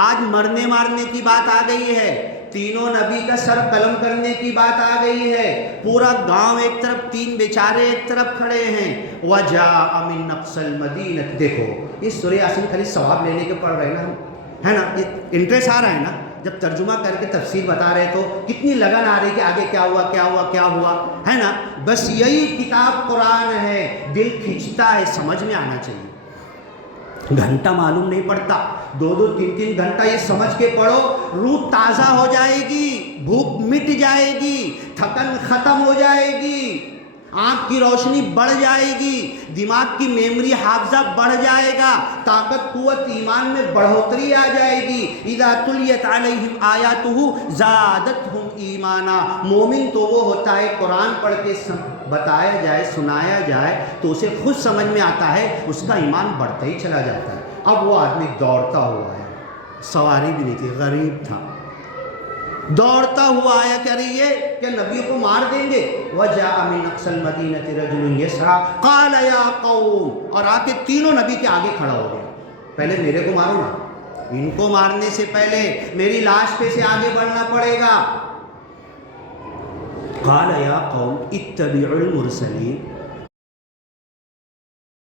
آج مرنے مارنے کی بات آ گئی ہے، تینوں نبی کا سر قلم کرنے کی بات آ گئی ہے، پورا گاؤں ایک طرف، تین بیچارے ایک طرف کھڑے ہیں۔ وَجَاءَ مِنْ أَقْصَى الْمَدِينَةِ، دیکھو اس سورہ یاسین خالی ثواب لینے کے پڑھ رہے ہیں نا ہم، ہے نا، انٹرسٹ آ رہا ہے نا، جب ترجمہ کر کے تفسیر بتا رہے تو کتنی لگن آ رہی کہ آگے کیا ہوا کیا ہوا کیا ہوا، ہے نا۔ بس یہی کتاب قرآن ہے، دل کھینچتا ہے، سمجھ میں آنا چاہیے۔ گھنٹہ معلوم نہیں پڑتا، دو دو تین تین گھنٹہ یہ سمجھ کے پڑھو، روح تازہ ہو جائے گی، بھوک مٹ جائے گی، تھکن ختم ہو جائے گی، آنکھ کی روشنی بڑھ جائے گی، دماغ کی میموری حافظہ بڑھ جائے گا، طاقت قوت ایمان میں بڑھوتری آ جائے گی۔ اذا تلیت علیہم آیاتہ زادتہم ایمانا، مومن تو وہ ہوتا ہے قرآن پڑھ کے بتایا جائے، سنایا جائے تو اسے خود سمجھ میں آتا ہے، اس کا ایمان بڑھتا ہی چلا جاتا ہے۔ اب وہ آدمی دوڑتا ہوا ہے، سواری بھی نہیں تھی، غریب تھا، دوڑتا ہوا آیا، کہہ رہی ہے کہ نبیوں کو مار دیں گے۔ وَجَاءَ مِنْ أَقْصَى الْمَدِينَةِ رَجُلٌ يَسْعَىٰ قَالَ يَا قَوْمِ، اور آ کے تینوں نبی کے آگے کھڑا ہو گیا، پہلے میرے کو مارو نا، ان کو مارنے سے پہلے میری لاش پہ سے آگے بڑھنا پڑے گا۔ قَالَ يَا قَوْمِ اتَّبِعُوا الْمُرْسَلِينَ،